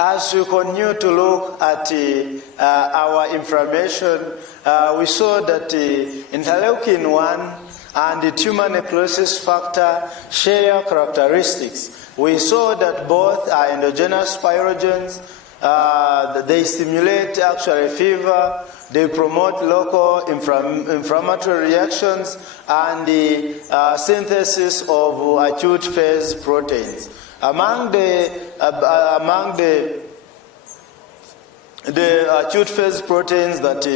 As we continue to look at our inflammation, we saw that interleukin 1 and the tumor necrosis factor share characteristics. We saw that both are endogenous pyrogens. They stimulate actually fever, they promote local inflammatory reactions, and the synthesis of acute phase proteins. Among the acute phase proteins that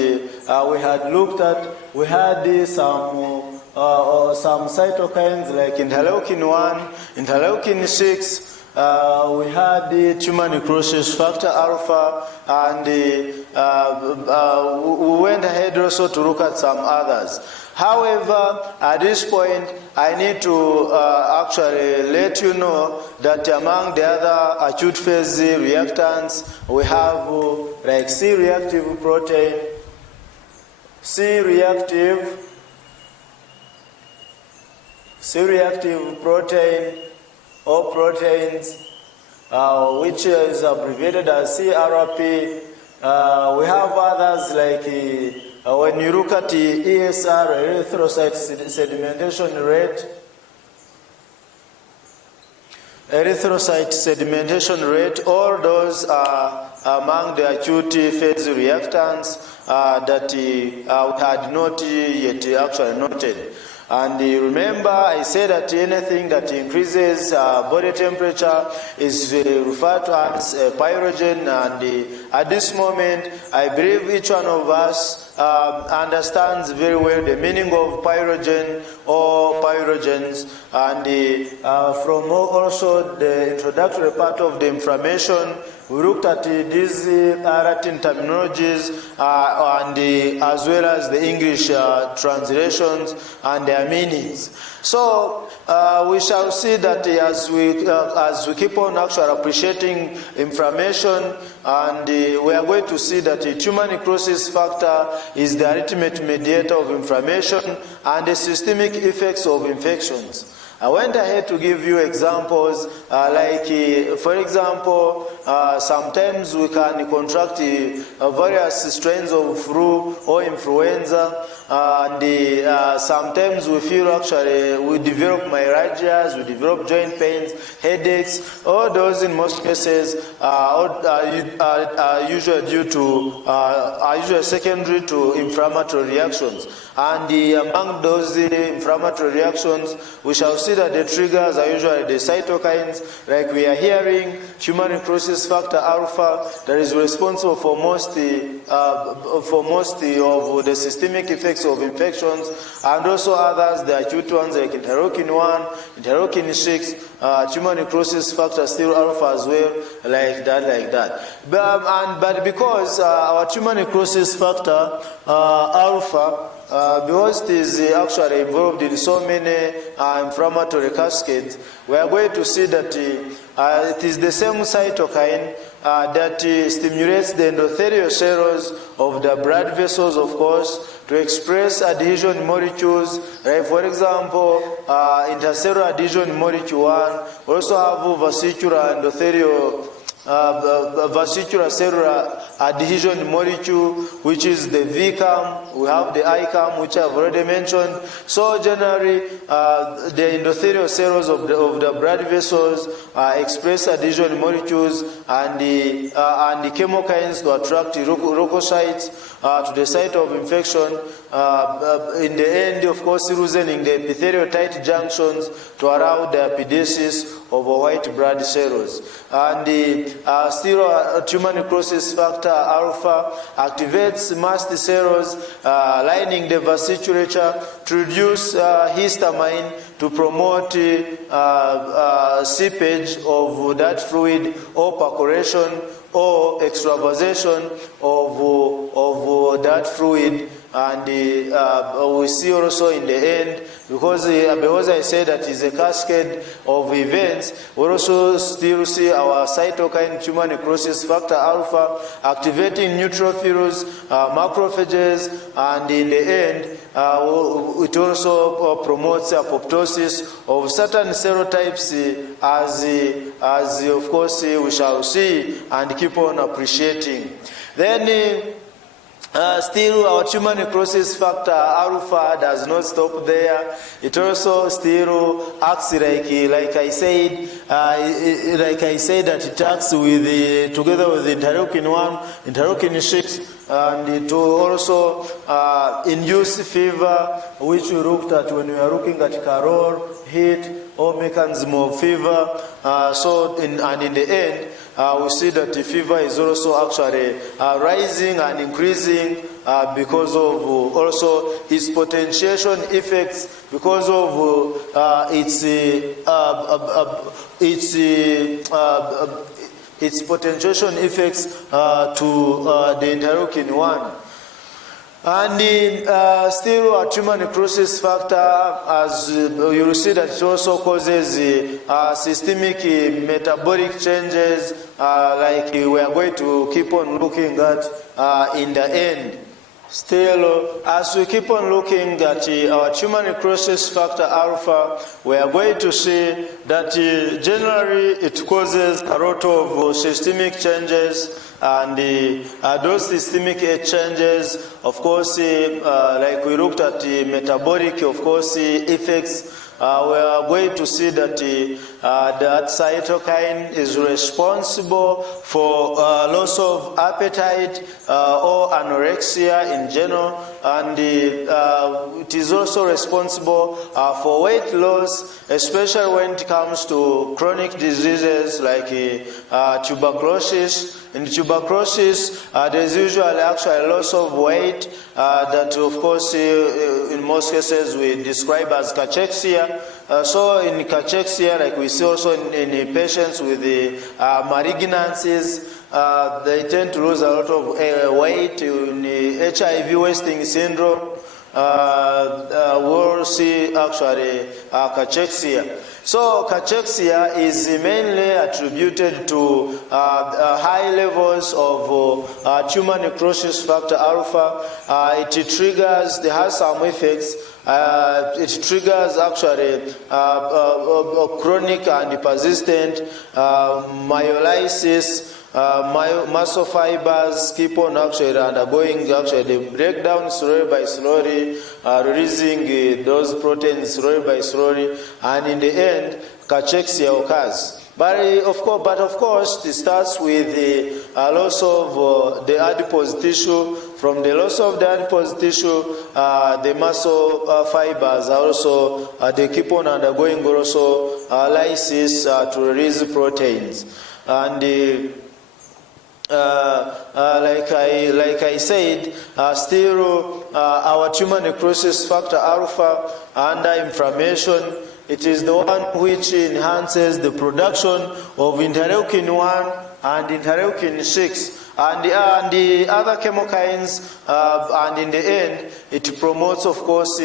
we had looked at, we had some cytokines like interleukin 1, interleukin 6. We had the tumor necrosis factor alpha, and we went ahead also to look at some others. However, at this point, I need to actually let you know that among the other acute phase reactants, we have like C-reactive protein, C-reactive protein, or proteins, which is abbreviated as CRP. We have others like when you look at the ESR, erythrocyte sedimentation rate, all those are among the acute phase reactants that we had not yet actually noted. And remember, I said that anything that increases body temperature is referred to as a pyrogen, and at this moment, I believe each one of us understands very well the meaning of pyrogen or pyrogens, and from also the introductory part of the inflammation, we looked at these Latin terminologies and as well as the English translations and their meanings. So we shall see that as we keep on actually appreciating inflammation, and we are going to see that the tumor necrosis factor is the ultimate mediator of inflammation and the systemic effects of infections. I went ahead to give you examples, like, for example, sometimes we can contract various strains of flu or influenza, and sometimes we feel actually we develop myalgias, we develop joint pains, headaches. All those in most cases are usually due to are usually secondary to inflammatory reactions. And among those inflammatory reactions, we shall see that the triggers are usually the cytokines, like we are hearing, tumor necrosis factor alpha, that is responsible for most of the systemic effects of infections, and also others, the acute ones like interleukin 1, interleukin 6, tumor necrosis factor still alpha as well, like that. But because our tumor necrosis factor alpha, because it is actually involved in so many inflammatory cascades, we are going to see that it is the same cytokine that stimulates the endothelial cells of the blood vessels, of course, to express adhesion molecules. Like for example, intercellular adhesion molecule 1, we also have vesicular endothelial vesicular cellular adhesion molecule, which is the VCAM. We have the ICAM, which I've already mentioned. So generally, the endothelial cells of the blood vessels express adhesion molecules and the chemokines to attract the leukocytes to the site of infection. In the end, of course, loosening the epithelial tight junctions to allow the epidesis of white blood cells. And the tumor necrosis factor alpha activates mast cells lining the vasculature to reduce histamine to promote seepage of that fluid or percolation or extravasation of that fluid. And we see also in the end because I said that it's a cascade of events. We also still see our cytokine tumor necrosis factor alpha activating neutrophils, macrophages, and in the end, it also promotes apoptosis of certain serotypes, as of course we shall see and keep on appreciating. Then still, our tumor necrosis factor alpha does not stop there. It also still acts like I said that it acts with together with interleukin 1, interleukin 6, and it will also induce fever, which we looked at when we were looking at calor, heat, or mechanism of fever. And in the end, we see that the fever is also actually rising and increasing because of also its potentiation effects, because of its potentiation effects to the interleukin 1. And still, our tumor necrosis factor, as you will see, that it also causes systemic metabolic changes, like we are going to keep on looking at in the end. Still, as we keep on looking at our tumor necrosis factor alpha, we are going to see that generally it causes a lot of systemic changes, and those systemic changes, of course, like we looked at the metabolic, of course, effects. We are going to see that that cytokine is responsible for loss of appetite or anorexia in general, and it is also responsible for weight loss, especially when it comes to chronic diseases like tuberculosis. In tuberculosis, there's usually actually loss of weight that, of course, in most cases we describe as cachexia. So in cachexia, like we see also in patients with the malignancies, they tend to lose a lot of weight. In the HIV wasting syndrome, we'll see actually cachexia. So cachexia is mainly attributed to high levels of tumor necrosis factor alpha. It has some effects. It triggers actually chronic and persistent myolysis. Muscle fibers keep on actually undergoing the breakdown slowly by slowly, releasing those proteins slowly by slowly, and in the end, cachexia occurs. But of course, it starts with the loss of the adipose tissue. From the loss of the adipose tissue, the muscle fibers are also they keep on undergoing also lysis to release proteins, and like I said, still our tumor necrosis factor alpha under inflammation, it is the one which enhances the production of interleukin 1 and interleukin 6 and the other chemokines, and in the end it promotes, of course,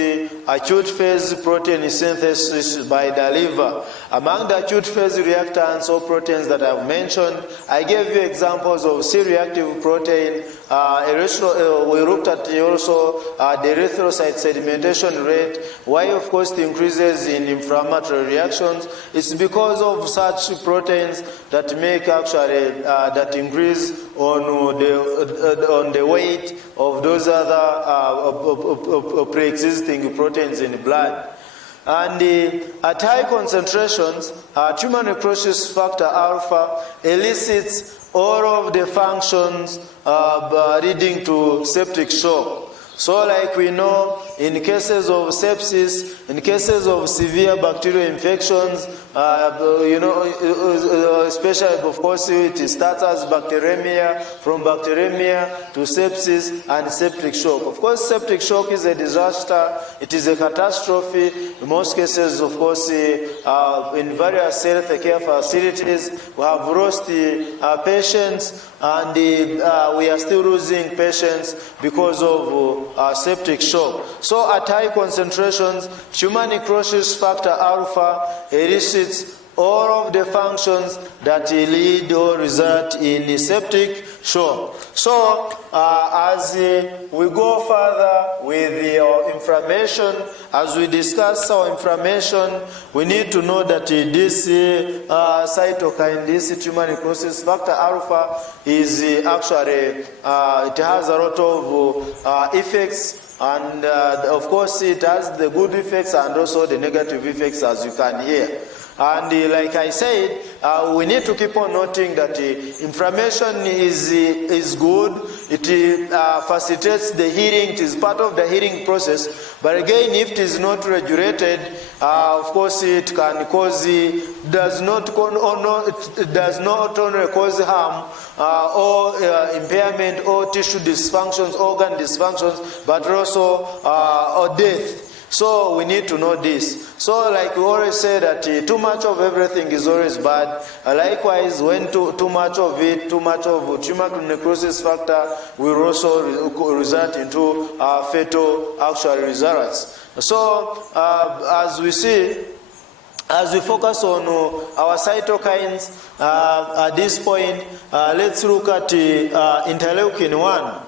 acute phase protein synthesis by the liver. Among the acute phase reactants or proteins that I've mentioned, I gave you examples of C-reactive protein. We looked at also the erythrocyte sedimentation rate. Why, of course, it increases in inflammatory reactions? It's because of such proteins that make actually that increase on the weight of those other pre-existing proteins in the blood. And at high concentrations, tumor necrosis factor alpha elicits all of the functions leading to septic shock. So like we know, in cases of sepsis, in cases of severe bacterial infections, especially, of course, it starts as bacteremia, from bacteremia to sepsis and septic shock. Of course, septic shock is a disaster. It is a catastrophe. In most cases, of course, in various health care facilities, we have lost patients, and we are still losing patients because of septic shock. So at high concentrations, human necrosis factor alpha elicits all of the functions that lead or result in septic shock. So as we go further with our inflammation, as we discuss our inflammation, we need to know that this cytokine, this tumor necrosis factor alpha, is actually, it has a lot of effects, and of course it has the good effects and also the negative effects, as you can hear. And like I said, we need to keep on noting that inflammation is good. It facilitates the healing. It is part of the healing process. But again, if it is not regulated, of course, it can cause, it does not only cause harm or impairment or tissue dysfunctions, organ dysfunctions, but also or death. So we need to know this. So like we always say that too much of everything is always bad. Likewise, when too much of it, too much of tumor necrosis factor will also result into fatal actual results. So as we see, as we focus on our cytokines at this point, let's look at interleukin 1.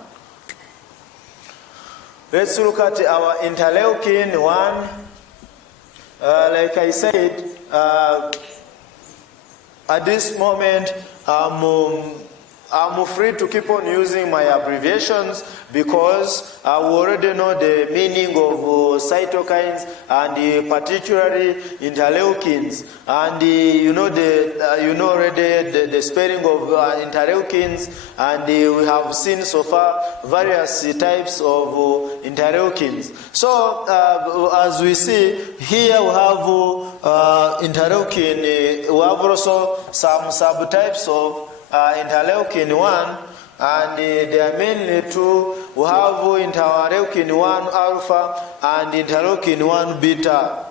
Let's look at our interleukin 1. Like I said, at this moment, I'm free to keep on using my abbreviations because we already know the meaning of cytokines and particularly interleukins, and you know already the spelling of interleukins, and we have seen so far various types of interleukins. So as we see here, we have interleukin. We have also some subtypes of interleukin 1, and there are mainly two. We have interleukin 1 alpha and interleukin 1 beta.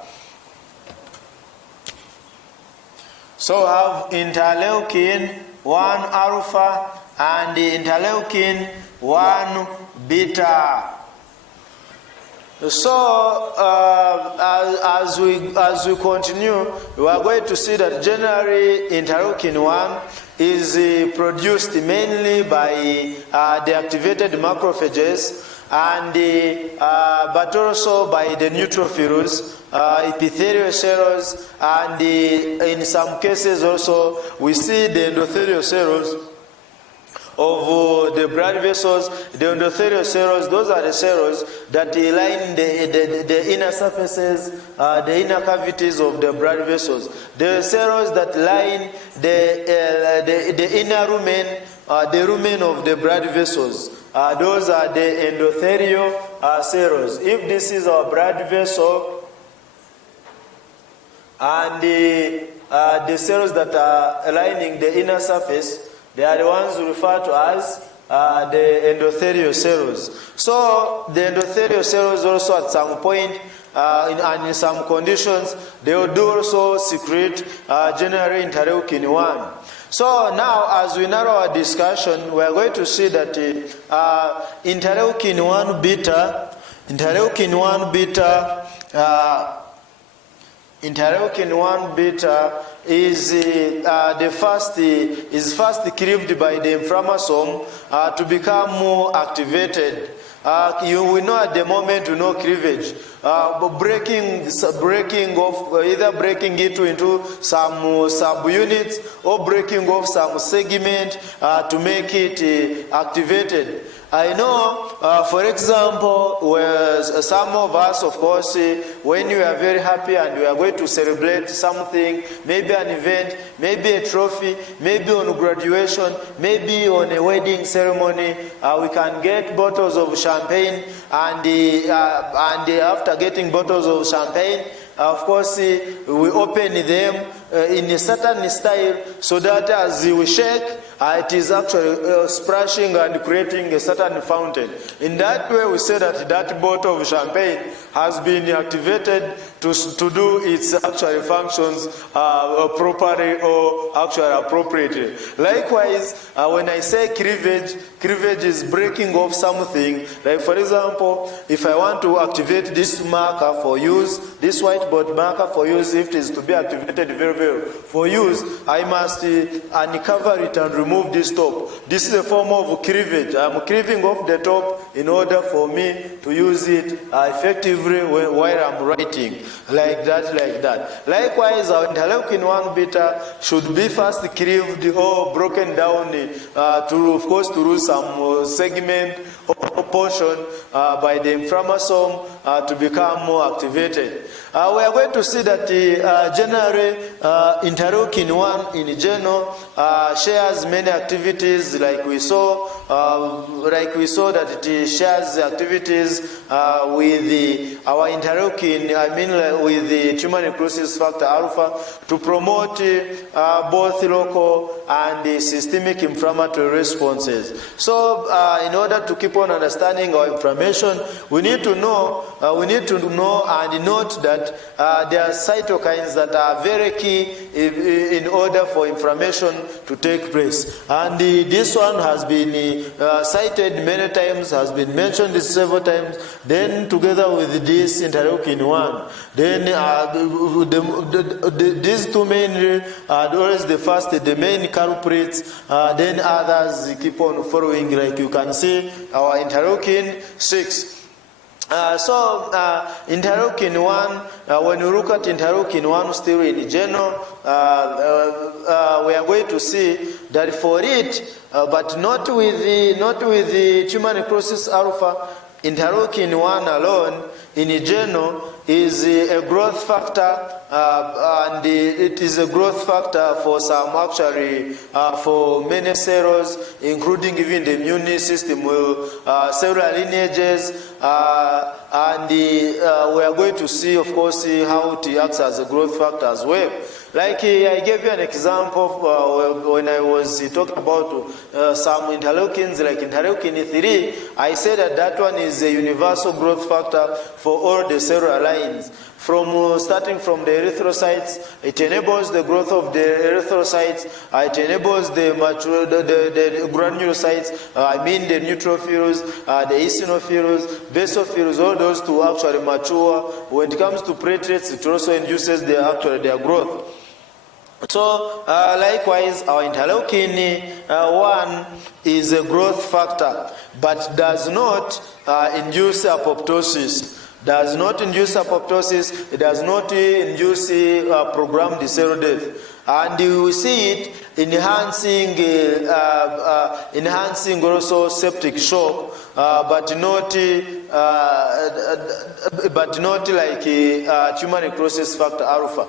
So we have interleukin 1 alpha and interleukin 1 beta. So as we continue, we are going to see that generally interleukin 1 is produced mainly by the activated macrophages, and but also by the neutrophils, epithelial cells, and in some cases also we see the endothelial cells of the blood vessels. The endothelial cells, those are the cells that line the inner surfaces, the inner cavities of the blood vessels. The cells that line the inner rumen, the rumen of the blood vessels. Those are the endothelial cells. If this is our blood vessel, and the cells that are lining the inner surface, they are the ones referred to as the endothelial cells. So the endothelial cells also at some point and in some conditions, they will do also secrete generally interleukin 1. So now as we narrow our discussion, we are going to see that interleukin 1 beta, interleukin 1 beta is first cleaved by the inflammasome to become more activated. You will know at the moment, you know, cleavage, breaking off, either breaking it into some subunits or breaking off some segment to make it activated. I know, for example, where some of us, of course, when we are very happy and we are going to celebrate something, maybe an event, maybe a trophy, maybe on graduation, maybe on a wedding ceremony, we can get bottles of champagne, and after getting bottles of champagne, of course, we open them in a certain style, so that as we shake, it is actually splashing and creating a certain fountain. In that way, we say that that bottle of champagne has been activated to do its actual functions properly or actually appropriately. Likewise, when I say cleavage is breaking off something. Like for example, if I want to activate this marker for use, this whiteboard marker for use, if it is to be activated very for use, I must uncover it and remove this top. This is a form of cleavage. I'm cleaving off the top in order for me to use it effectively while I'm writing. Like that. Likewise, our interleukin-1 beta should be first cleaved or broken down to lose some segment or portion by the inflammasome to become more activated. We are going to see that generally interleukin-1 in general shares many activities, like we saw that it shares activities with our interleukin, with the tumor necrosis factor alpha, to promote both local and systemic inflammatory responses. So in order to keep on understanding our inflammation, we need to know and note that there are cytokines that are very key in order for inflammation to take place. And this one has been cited many times, has been mentioned several times, then together with this interleukin-1. Then these two mainly are always the main culprits, then others keep on following, like you can see our interleukin-6. Interleukin-1, when you look at interleukin-1 still in general, we are going to see that for it, but not with the tumor necrosis alpha, interleukin-1 alone in general is a growth factor, and it is a growth factor for some for many cells, including even the immune system, cellular lineages, and we are going to see, of course, how it acts as a growth factor as well. Like I gave you an example when I was talking about some interleukins, like interleukin-3. I said that one is a universal growth factor for all the cellular lines. Starting from the erythrocytes, it enables the growth of the erythrocytes, it enables the granulocytes, the neutrophils, the eosinophils, basophils, all those to actually mature. When it comes to platelets, it also induces their growth. So, likewise, our interleukin-1 is a growth factor, but does not induce apoptosis. Does not induce apoptosis. It does not induce programmed cell death. And you see it enhancing also septic shock, but not like tumor necrosis factor alpha.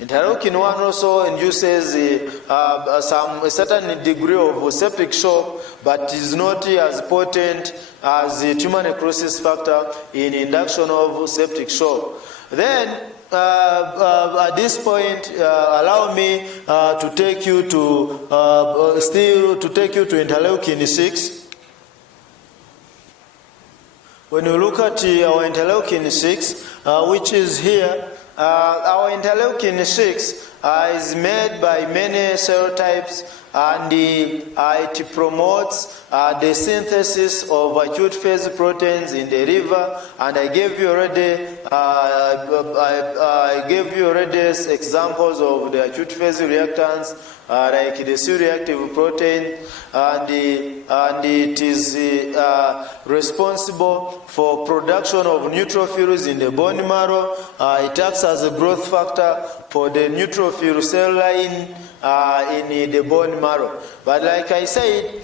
Interleukin-1 also induces a certain degree of septic shock, but is not as potent as the tumor necrosis factor in induction of septic shock. Then, at this point, allow me to take you to interleukin-6. When you look at our interleukin-6, which is here, our interleukin-6 is made by many cell types, and it promotes the synthesis of acute phase proteins in the liver. And I gave you already examples of the acute phase reactants, like the C-reactive protein, and it is responsible for production of neutrophils in the bone marrow. It acts as a growth factor for the neutrophil cell line in the bone marrow. But like I said,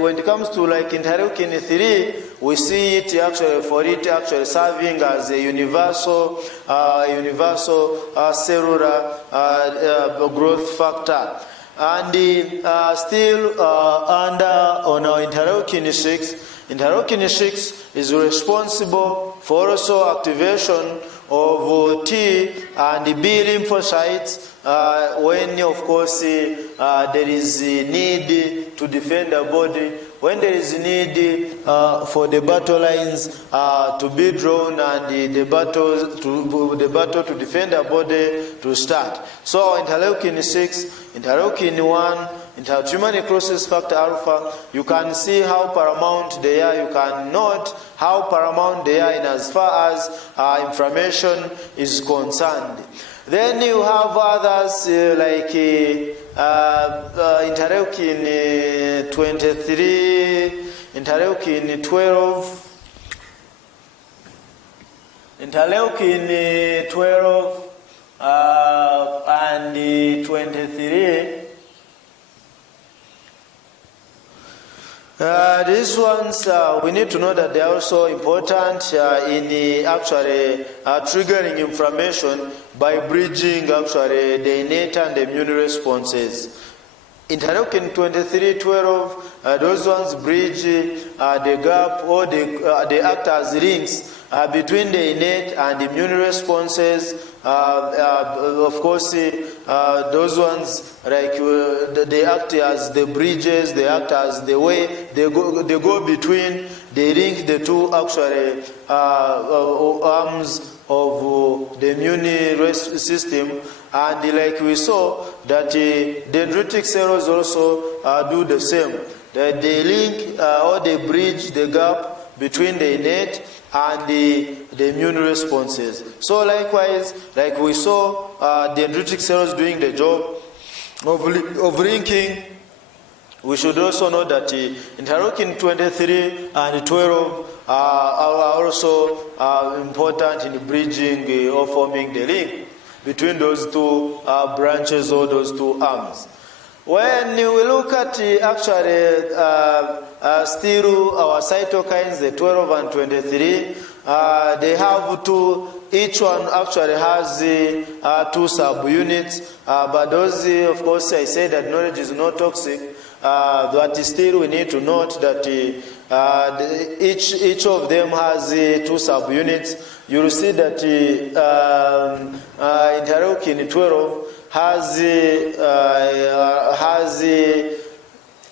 when it comes to like interleukin-3, we see it actually serving as a universal cellular growth factor. And still on our interleukin-6, interleukin-6 is responsible for also activation of T and B lymphocytes when, of course, there is a need to defend the body, when there is a need for the battle lines to be drawn and the battle to defend the body to start. So interleukin 6, interleukin 1, intertumor necrosis factor alpha, you can see how paramount they are. You can note how paramount they are in as far as inflammation is concerned. Then you have others like interleukin 23, interleukin 12, interleukin 12 and 23. These ones, we need to know that they are also important in actually triggering inflammation by bridging actually the innate and the immune responses. Interleukin 23, 12, those ones bridge the gap, or they act as links between the innate and immune responses. Of course, those ones, like they act as the bridges, they act as the way they go between, they link the two actually arms of the immune system. And like we saw that dendritic cells also do the same. They link or they bridge the gap between the innate and the immune responses. So likewise, like we saw dendritic cells doing the job of linking, we should also know that interleukin 23 and 12 are also important in bridging or forming the link between those two branches or those two arms. When we look at actually still our cytokines, the 12 and 23, they have two, each one actually has two subunits, but those, of course, I say that knowledge is not toxic, but still we need to note that each of them has two subunits. You'll see that interleukin 12 has a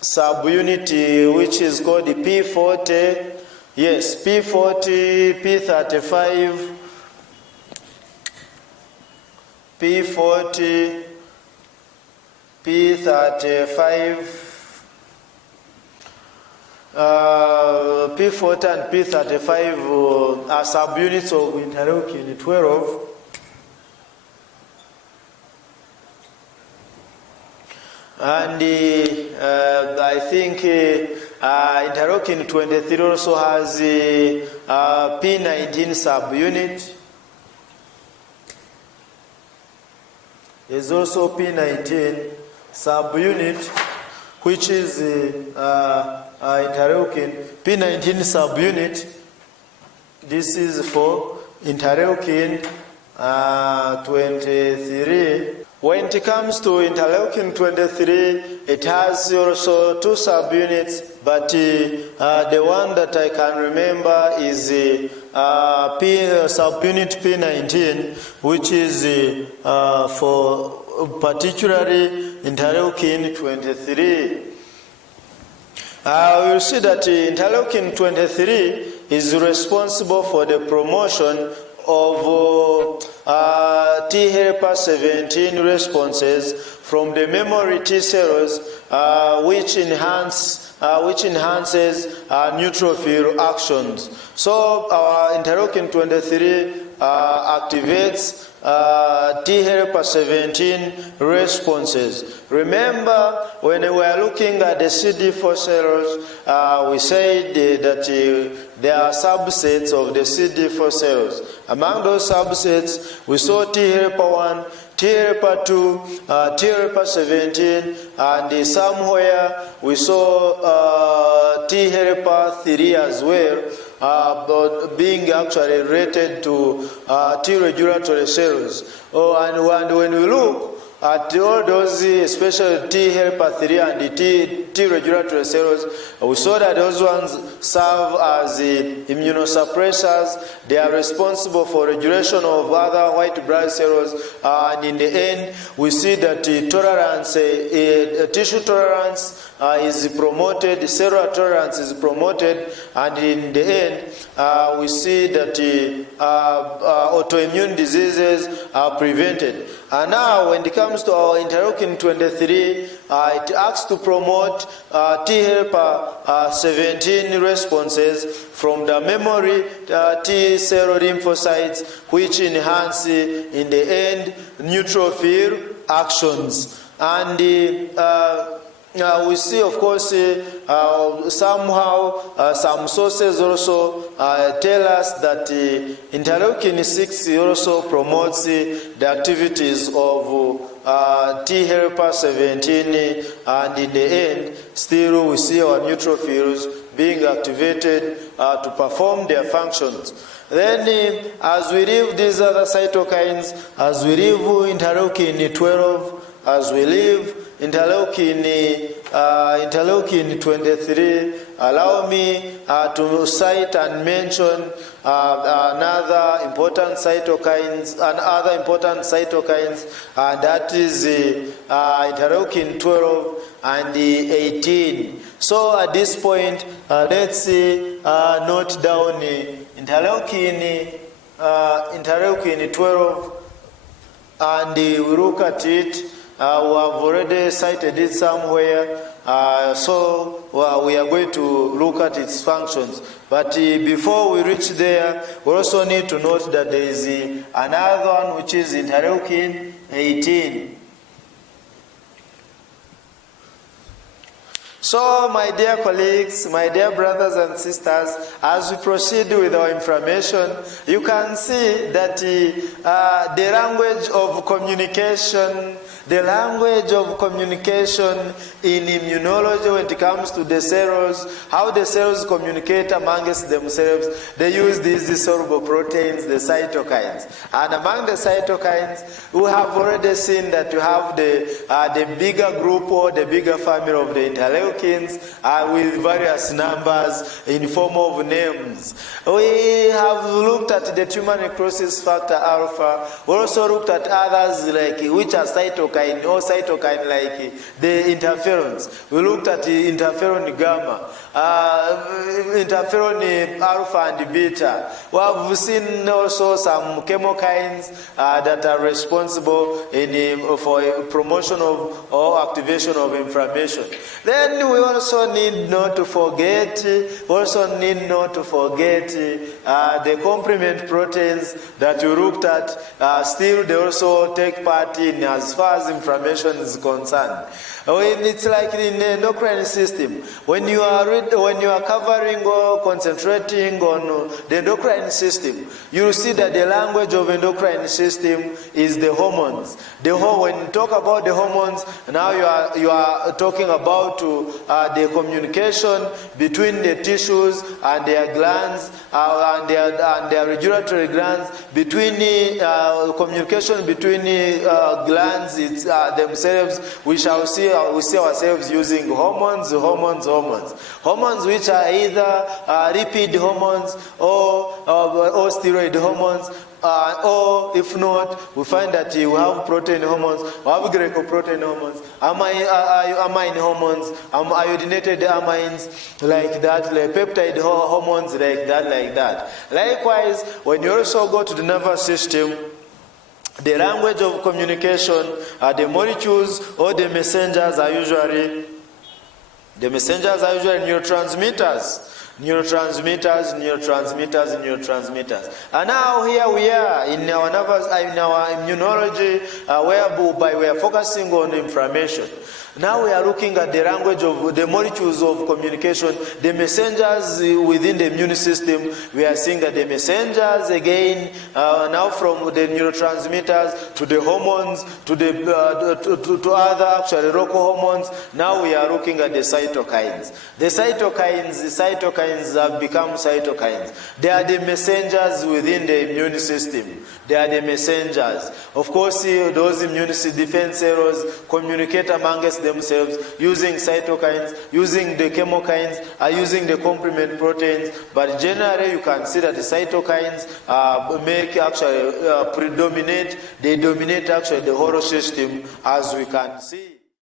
subunit which is called the P40. Yes, P40, P35, P40, P35, P40 and P35 are subunits of interleukin 12. And I think interleukin 23 also has a P19 subunit. There's also P19 subunit, which is interleukin P19 subunit. This is for interleukin 23. When it comes to interleukin 23, it has also two subunits, but the one that I can remember is subunit P19, which is for particularly interleukin 23. We'll see that interleukin 23 is responsible for the promotion of T helper 17 responses from the memory T cells, which enhances neutrophil actions. So our interleukin 23 activates T helper 17 responses. Remember, when we were looking at the CD4 cells, we said that there are subsets of the CD4 cells. Among those subsets, we saw T helper 1, T helper 2, T helper 17, and somewhere we saw T helper 3 as well, being actually related to T regulatory cells. And when we look, at all those, especially T helper 3 and T regulatory cells, we saw that those ones serve as immunosuppressors. They are responsible for regulation of other white blood cells, and in the end, we see that tolerance, tissue tolerance is promoted, cellular tolerance is promoted, and in the end, we see that autoimmune diseases are prevented. And now, when it comes to our interleukin 23, it acts to promote T helper 17 responses from the memory T cell lymphocytes, which enhance, in the end, neutrophil actions. And we see, of course, somehow some sources also tell us that interleukin 6 also promotes the activities of T helper 17, and in the end, still we see our neutrophils being activated to perform their functions. Then, as we leave these other cytokines, as we leave interleukin 12, as we leave interleukin 23, allow me to cite and mention another important cytokines, and that is interleukin 12 and 18. So at this point, let's note down interleukin 12, and we look at it. We have already cited it somewhere, so we are going to look at its functions. But before we reach there, we also need to note that there is another one, which is interleukin 18. So, my dear colleagues, my dear brothers and sisters, as we proceed with our information, you can see that the language of communication in immunology, when it comes to the cells, how the cells communicate amongst themselves, they use these soluble proteins, the cytokines. And among the cytokines, we have already seen that you have the bigger group or the bigger family of the interleukins with various numbers in form of names. We have looked at the tumor necrosis factor alpha. We also looked at others like which are cytokine like the interferons. We looked at the interferon gamma, interferon alpha and beta. We have seen also some chemokines that are responsible for promotion of or activation of inflammation. Then we also need not to forget the complement proteins that we looked at. Still, they also take part in as far as inflammation is concerned. It's like in the endocrine system. When you are covering or concentrating on the endocrine system, you will see that the language of endocrine system is the hormones. When you talk about the hormones, now you are talking about the communication between the tissues and their glands and their regulatory glands, between communication between glands themselves. We see ourselves using hormones which are either lipid hormones or steroid hormones. Or if not, we find that we have protein hormones, we have glycoprotein hormones, amine hormones, iodinated amines, like that, like peptide hormones, like that. Likewise, when you also go to the nervous system, the language of communication, the molecules or the messengers are usually neurotransmitters. Neurotransmitters. And now here we are in our immunology, whereby we are focusing on inflammation. Now we are looking at the language of the molecules of communication, the messengers within the immune system. We are seeing that the messengers again, now from the neurotransmitters to the hormones to other actually local hormones. Now we are looking at the cytokines. The cytokines chemokines have become cytokines. They are the messengers within the immune system. They are the messengers. Of course, those immune defense cells communicate amongst themselves using cytokines, using the chemokines, using the complement proteins. But generally, you can see that the cytokines predominate. They dominate actually the whole system, as we can see.